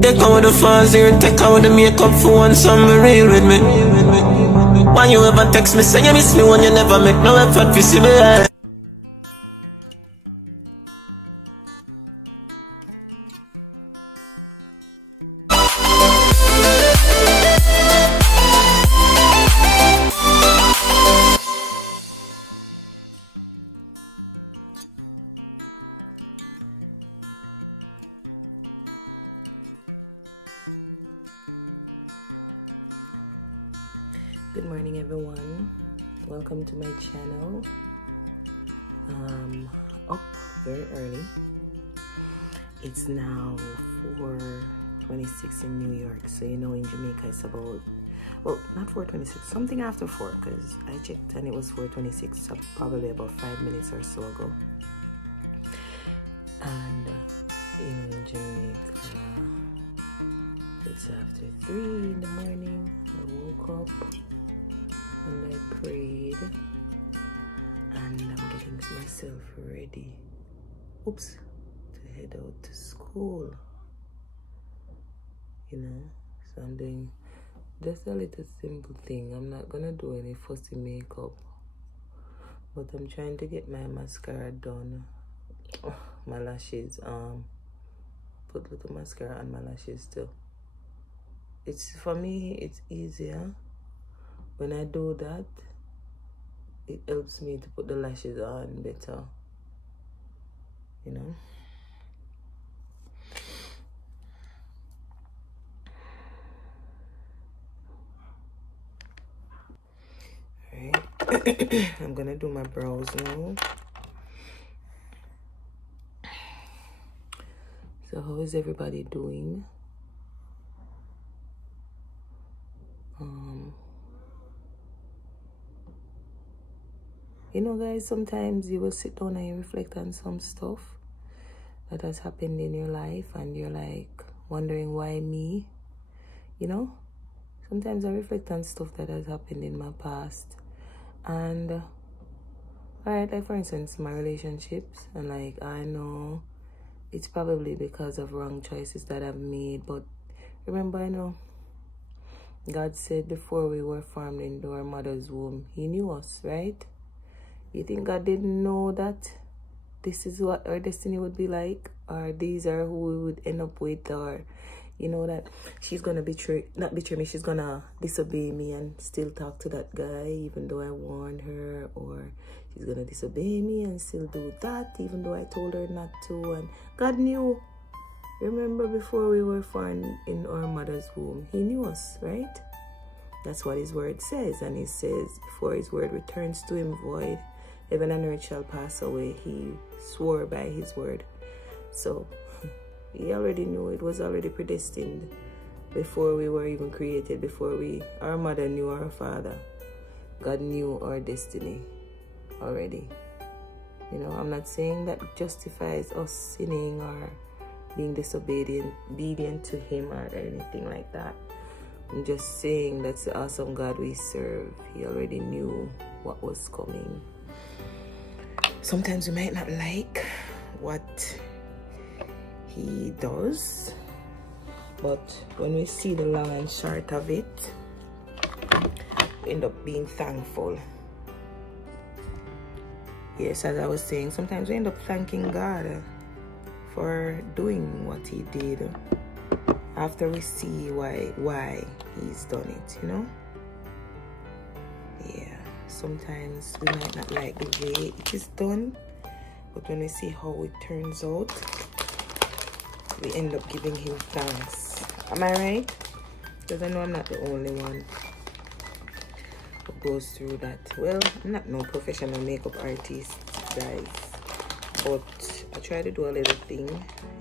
Take out the fans here, take out the makeup for one summer real with me. Why you ever text me, say you miss me when you never make no effort to see me? Good morning, everyone. Welcome to my channel. Up very early. It's now 4:26 in New York, so you know in Jamaica it's about, well, not 4:26, something after 4, because I checked and it was 4:26, so probably about 5 minutes or so ago. And you know, in Jamaica it's after 3 in the morning. I woke up and I prayed, and I'm getting myself ready, to head out to school, you know. So I'm doing just a little simple thing. I'm not gonna do any fussy makeup, but I'm trying to get my mascara done. My lashes, put little mascara on my lashes too. It's, for me, it's easier. When I do that, it helps me to put the lashes on better, you know. Alright, I'm gonna do my brows now. So how is everybody doing? You know, guys, sometimes you will sit down and you reflect on some stuff that has happened in your life, and you're like wondering, why me? You know, sometimes I reflect on stuff that has happened in my past, and alright, like for instance, my relationships, and like I know it's probably because of wrong choices that I've made, but remember, I know God said before we were formed in our mother's womb, He knew us, right? You think God didn't know that this is what our destiny would be like, or these are who we would end up with, or you know that she's gonna not betray me, she's gonna disobey me and still talk to that guy even though I warned her, or she's gonna disobey me and still do that even though I told her not to. And God knew. Remember, before we were formed in our mother's womb, He knew us, right? That's what His word says. And He says, before His word returns to Him void, heaven and earth shall pass away. He swore by His word. So He already knew. It was already predestined before we were even created, before our mother knew our father. God knew our destiny already. You know, I'm not saying that justifies us sinning or being disobedient to Him or anything like that. I'm just saying that's the awesome God we serve. He already knew what was coming. Sometimes we might not like what He does, but when we see the long and short of it, we end up being thankful. Yes, as I was saying, sometimes we end up thanking God for doing what He did after we see why He's done it, you know. Yeah, sometimes we might not like the way it is done, but when we see how it turns out, we end up giving Him thanks. Am I right? Because I know I'm not the only one who goes through that. Well, I'm not no professional makeup artist, guys, but I try to do a little thing,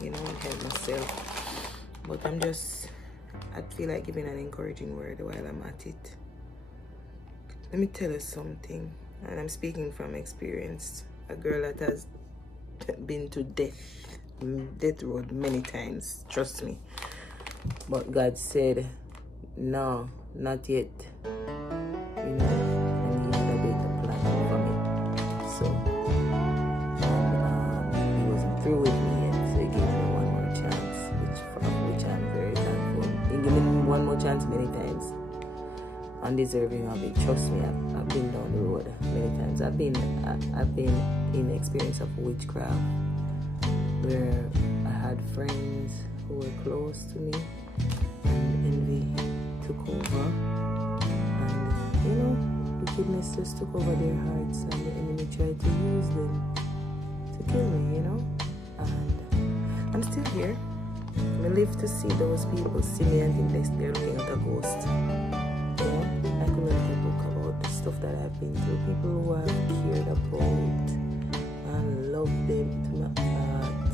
you know, and help myself. But I feel like giving an encouraging word while I'm at it. Let me tell you something, and I'm speaking from experience. A girl that has been to death road many times, trust me. But God said, no, not yet. You know, and He had a better plan for me. So, He wasn't through with me yet, so He gave me one more chance, which I'm very no chance many times. Undeserving of it. Trust me, I've been down the road many times. I've been in the experience of witchcraft where I had friends who were close to me and envy took over, and wickedness just took over their hearts, and the enemy tried to use them to kill me, and I'm still here. I live to see those people see me and think they're looking at a ghost. I could write a book about the stuff that I've been through. People who I've cared about and loved them to my heart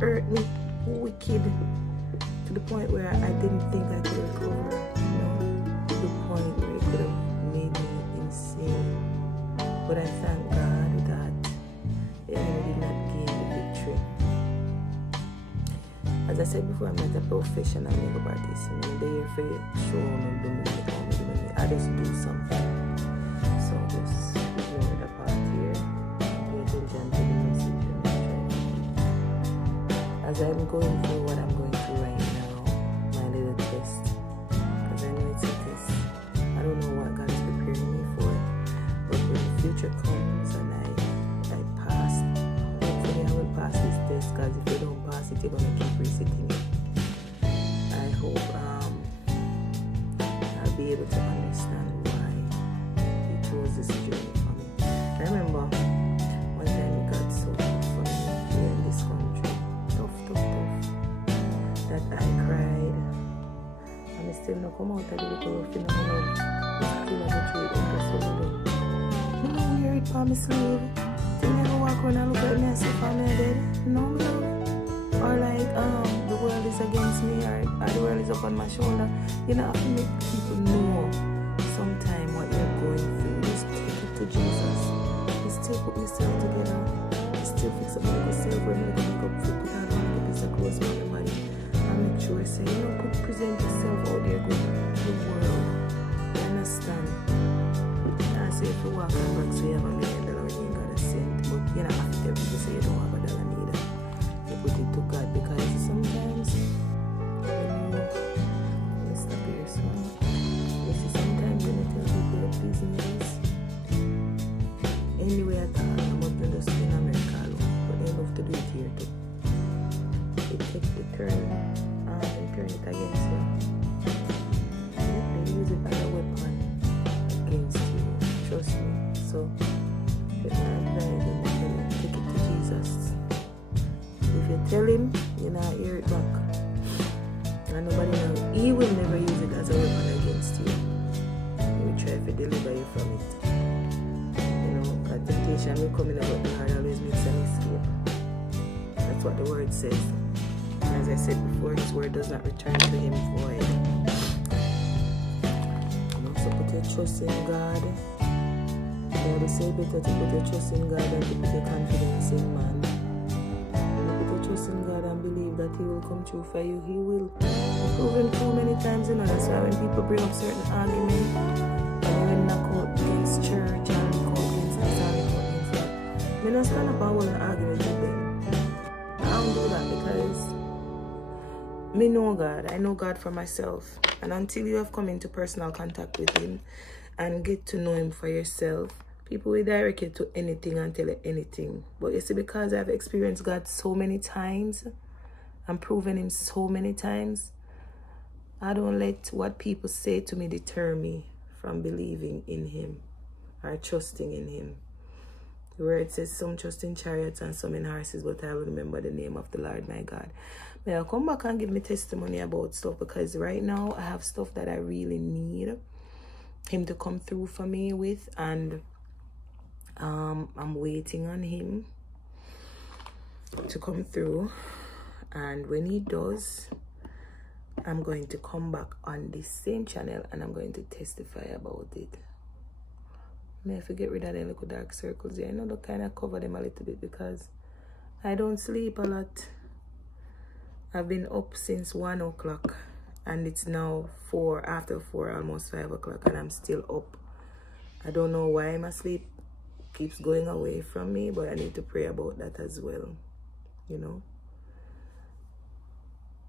hurt me wicked to the point where I didn't think I could recover. To the point where it could have made me insane. But I thank God that the enemy did not gain the victory. As I said before, I'm not a professional makeup artist. I'm there for show and do me. I just do something. So just ignore the part here. Pay attention to the message. As I'm going through what I'm going through right now, my little test. Because I know it's a test. I don't know what God is preparing me for. But when the future comes and I pass, hopefully I will pass this test. Because if you don't pass it, you're going to keep resitting it. I hope I'll be able to understand why He chose this journey for me. I remember one time it got so tough for me here in this country. Tough. That I cried. And I still not come out of the little rough in my love. I still have a trade and press over them. You know, wear it for my sleeve. Till me go walk around and look at me and say, "I'm dead." No, love. Or like, the world is against me, or the world is up on my shoulder. You know, I have to make people know sometime what you're going through. Just take it to Jesus. You still put yourself together. You still fix up yourself when you make up food, put on a piece of clothes on your body. And make sure, say, present yourself out there good to the world. You understand? I say if you walk and back, so you have $1 million, you ain't got a cent. But you know, after people say you don't have $1 neither. Put it to God, because sometimes when you stop here, so you see sometimes when you tell people your business anyway at all, I'm not just in America alone, but they love to do it here too. They take the turn and turn it against you. They use it as a weapon against you, trust me. So take my advice and take it to Jesus. If you tell him, you not hear it back. And nobody knows. He will never use it as a weapon against you. He will try to deliver you from it. A temptation will come in, but the Lord always makes an escape. That's what the word says. And as I said before, His word does not return to Him void. And also put your trust in God. God will say better to put your trust in God than to put your confidence in man. Trust in God and believe that He will come true for you. He will. He's proven too many times, that's why when people bring up certain arguments and when knock out against church and knock out against this and knock out against that, we don't stand up and hold an argument with them. I don't do that because me know God. I know God for myself. And until you have come into personal contact with Him and get to know Him for yourself, people will direct you to anything and tell you anything. But you see, because I've experienced God so many times and proven Him so many times, I don't let what people say to me deter me from believing in Him or trusting in Him. The word says some trust in chariots and some in horses, but I will remember the name of the Lord my God. May I come back and give me testimony about stuff, because right now I have stuff that I really need Him to come through for me with, and I'm waiting on Him to come through, and when He does, I'm going to come back on this same channel and I'm going to testify about it. May I forget rid of the little dark circles here. I know to kind of cover them a little bit because I don't sleep a lot. I've been up since 1 o'clock and it's now after 4, almost 5 o'clock, and I'm still up. I don't know why my sleep keeps going away from me, but I need to pray about that as well,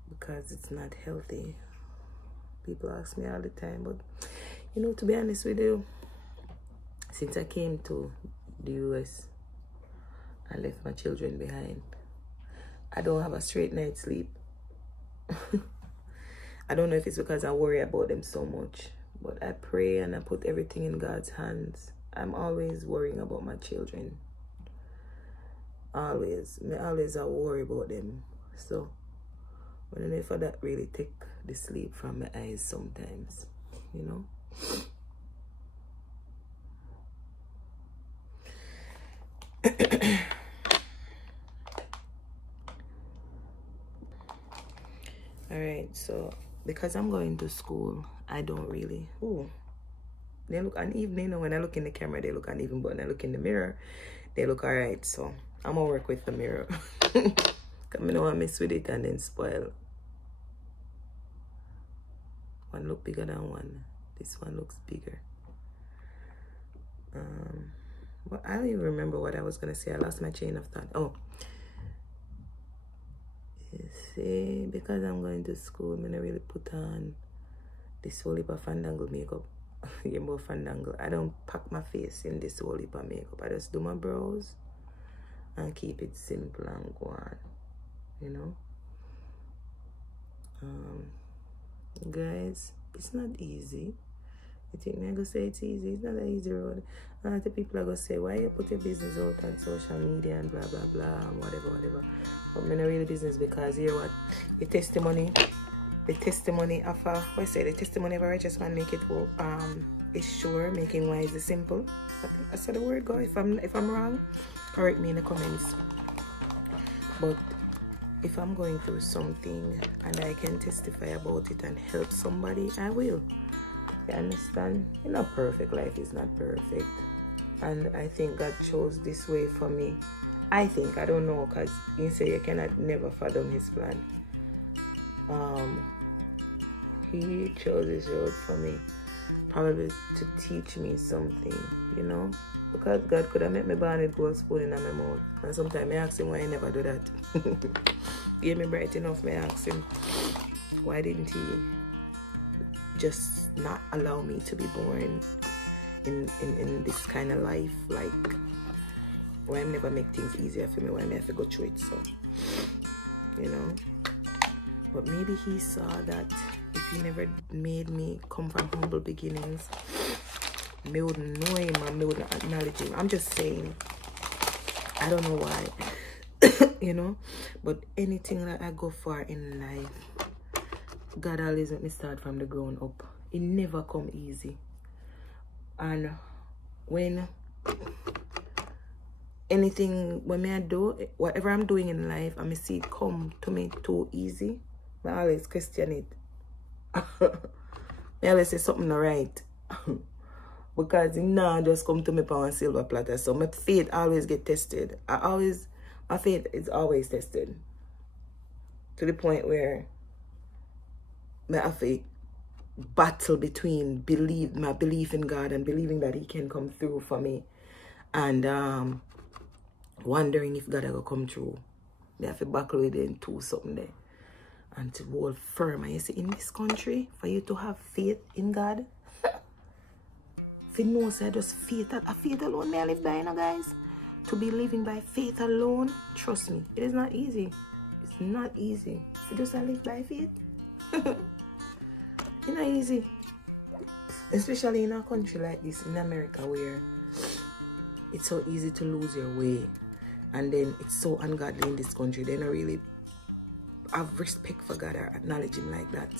because it's not healthy. People ask me all the time. But, you know, to be honest with you, since I came to the US, I left my children behind. I don't have a straight night's sleep. I don't know if it's because I worry about them so much, but I pray and I put everything in God's hands. I'm always worrying about my children. Always. I always worry about them. So, I don't know if that really take the sleep from my eyes sometimes, you know. Alright, so because I'm going to school, I don't really they look uneven, you know. When I look in the camera they look uneven, but when I look in the mirror they look alright. So I'm gonna work with the mirror. Cause I don't want to mess with it and then spoil. One look bigger than one. This one looks bigger. But I don't even remember what I was gonna say. I lost my chain of thought. Oh, you see, because I'm going to school, I'm gonna really put on this whole heap of fandangle makeup. Yeah, more fandangle. I don't pack my face in this whole heap of makeup. I just do my brows and keep it simple and go on, you know. Guys, it's not easy. You think me I go say it's easy? It's not an easy road. A lot of people are going to say, why you put your business out on social media and blah blah blah and whatever. But I'm not really business, because here what? The testimony of the testimony of a righteous man make it is sure, making wise is simple. I think I said the word, go. If I'm wrong, correct me in the comments. But if I'm going through something and I can testify about it and help somebody, I will. You understand? It's not perfect. Life is not perfect. And I think God chose this way for me. I think. I don't know, because you say you cannot never fathom his plan. He chose this road for me. Probably to teach me something, you know? Because God could have made me born with gold spoon in my mouth. And sometimes I ask him why he never do that. Gave me bright enough, I ask him, why didn't he just not allow me to be born in this kind of life? Like, why never make things easier for me? Why I have to go through it? So, you know. But maybe he saw that if he never made me come from humble beginnings, me wouldn't know him and me wouldn't acknowledge him. I'm just saying. I don't know why. You know. But anything that I go for in life, God always let me start from the ground up. It never come easy. And when I do, whatever I'm doing in life, I may see it come to me too easy, I always question it. I always say something not right. Because it now just come to me on a silver platter. So my faith always get tested. My faith is always tested. To the point where I have to battle between my belief in God and believing that he can come through for me. And wondering if God will come through. I have to battle with it and do something there. And to hold firm. And you see, in this country, for you to have faith in God, if you know, so just faith alone may I live by, you know, guys. To be living by faith alone, trust me, it is not easy. It's not easy. If you just live by faith, it's not easy. Especially in a country like this, in America, where it's so easy to lose your way. And then it's so ungodly in this country. They don't really have respect for God or acknowledge him like that.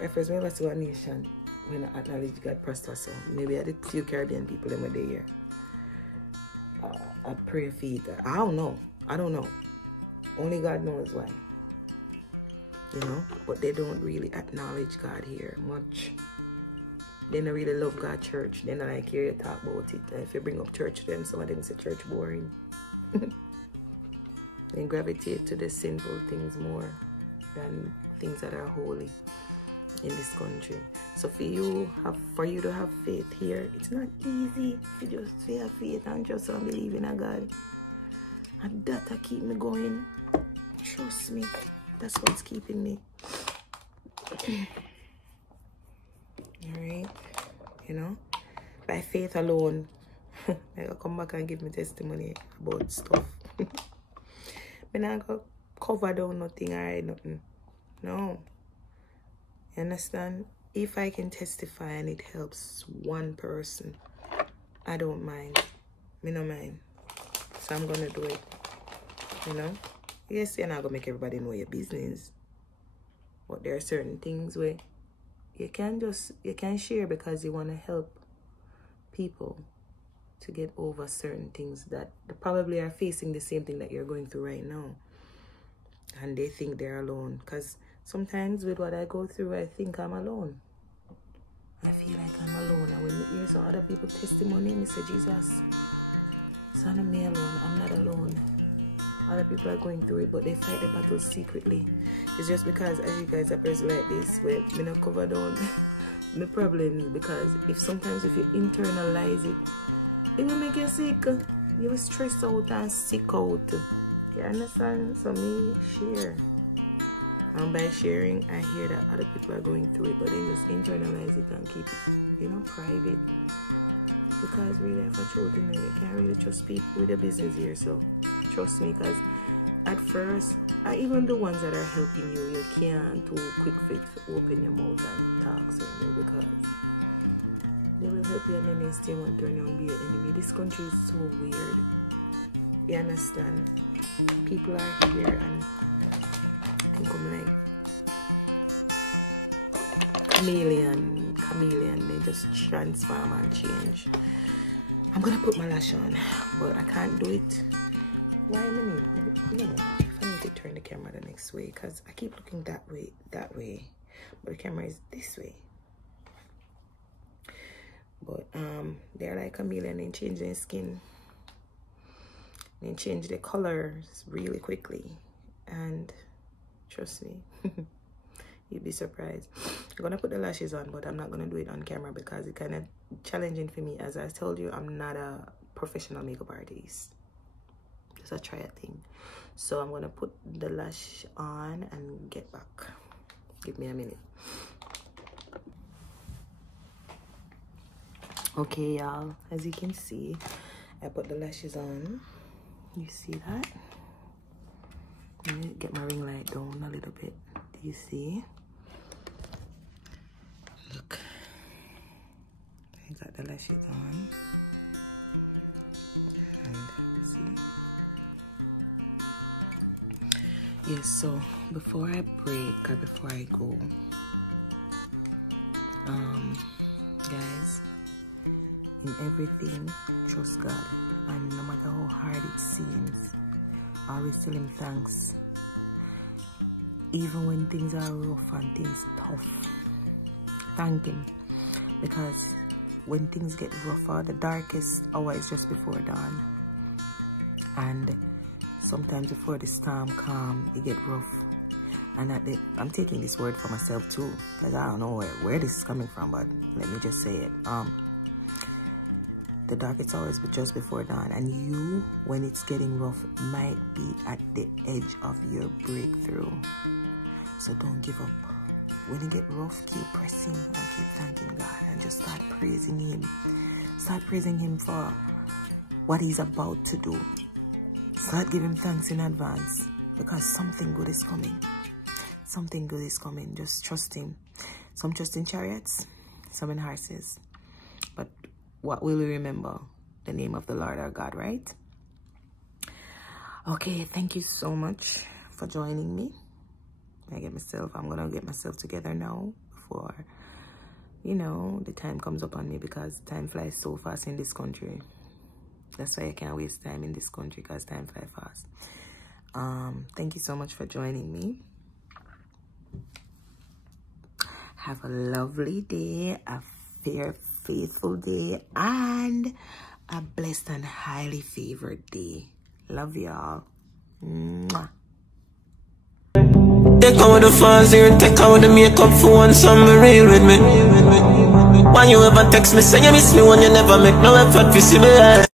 I first never saw a nation when I acknowledge God prosper. So maybe I did few Caribbean people in my day here. I pray for it. I don't know. Only God knows why. You know? But they don't really acknowledge God here much. They don't really love God church. They don't like hear you talk about it. If you bring up church to them, some of them say church boring. They gravitate to the sinful things more than things that are holy in this country. So for you to have faith here, it's not easy. If you just have faith and just believe in a God. And that'll keep me going. Trust me. That's what's keeping me. Alright? You know? By faith alone. I'll come back and give me testimony about stuff. I'm not going to cover down nothing or hide nothing. No. You understand? If I can testify and it helps one person, I don't mind. Me no mind. So I'm gonna do it. You know? Yes, you're not gonna make everybody know your business. But there are certain things where you can share because you wanna help people to get over certain things that they probably are facing the same thing that you're going through right now. And they think they're alone. Because sometimes with what I go through, I think I'm alone. I feel like I'm alone. And when you hear some other people's testimony, I say, Jesus, it's not me alone. I'm not alone. Other people are going through it, but they fight the battle secretly. It's just because as you guys are person like this, where me not cover down my problems, because sometimes if you internalize it, it will make you sick. You will stress out and sick out. You understand? So me share. And by sharing, I hear that other people are going through it, but they just internalize it and keep it, you know, private. Because really, if I truth, you know, you can't really trust people with your business here. So trust me, because at first, even the ones that are helping you, you can't too quick fit to open your mouth and talk to them, because they will help you and then they still want to turn you and be your enemy. This country is so weird. You understand? People are here and I think I'm like chameleon. They just transform and change. I'm gonna put my lash on, but I can't do it. Why a minute? You know, if I need to turn the camera the next way, because I keep looking that way, but the camera is this way. But they're like chameleon and change their skin. They change their colors really quickly, and trust me, you'd be surprised. I'm gonna put the lashes on, but I'm not gonna do it on camera because it's kind of challenging for me. As I told you, I'm not a professional makeup artist. Just a trial thing. So I'm gonna put the lash on and get back. Give me a minute. Okay, y'all, as you can see, I put the lashes on. You see that? Let me get my ring light down a little bit. Do you see? Look, I got the lashes on. And see? Yes, so before I break or before I go, guys, in everything, trust God. And no matter how hard it seems, always tell him thanks. Even when things are rough and things tough, thank him. Because when things get rougher, the darkest hour is just before dawn. And sometimes before the storm calm, it get rough. And I'm taking this word for myself too, because I don't know where this is coming from, but let me just say it. The darkest hour is just before dawn, and you, when it's getting rough, might be at the edge of your breakthrough. So don't give up. When it get rough, keep pressing and keep thanking God, and just start praising him. Start praising him for what he's about to do. Start giving thanks in advance, because something good is coming. Something good is coming. Just trust him. Some trust in chariots, some in horses. But what will we remember? The name of the Lord our God, right? Okay, thank you so much for joining me. I'm gonna get myself together now before, you know, the time comes up on me, because time flies so fast in this country. That's why I can't waste time in this country, because time flies fast. Thank you so much for joining me. Have a lovely day, a faithful day, and a blessed and highly favored day. Love y'all. Mwah. Take out the fans here, take out the makeup for one summer real with me. Why you ever text me, say you miss me when you never make no effort to see me?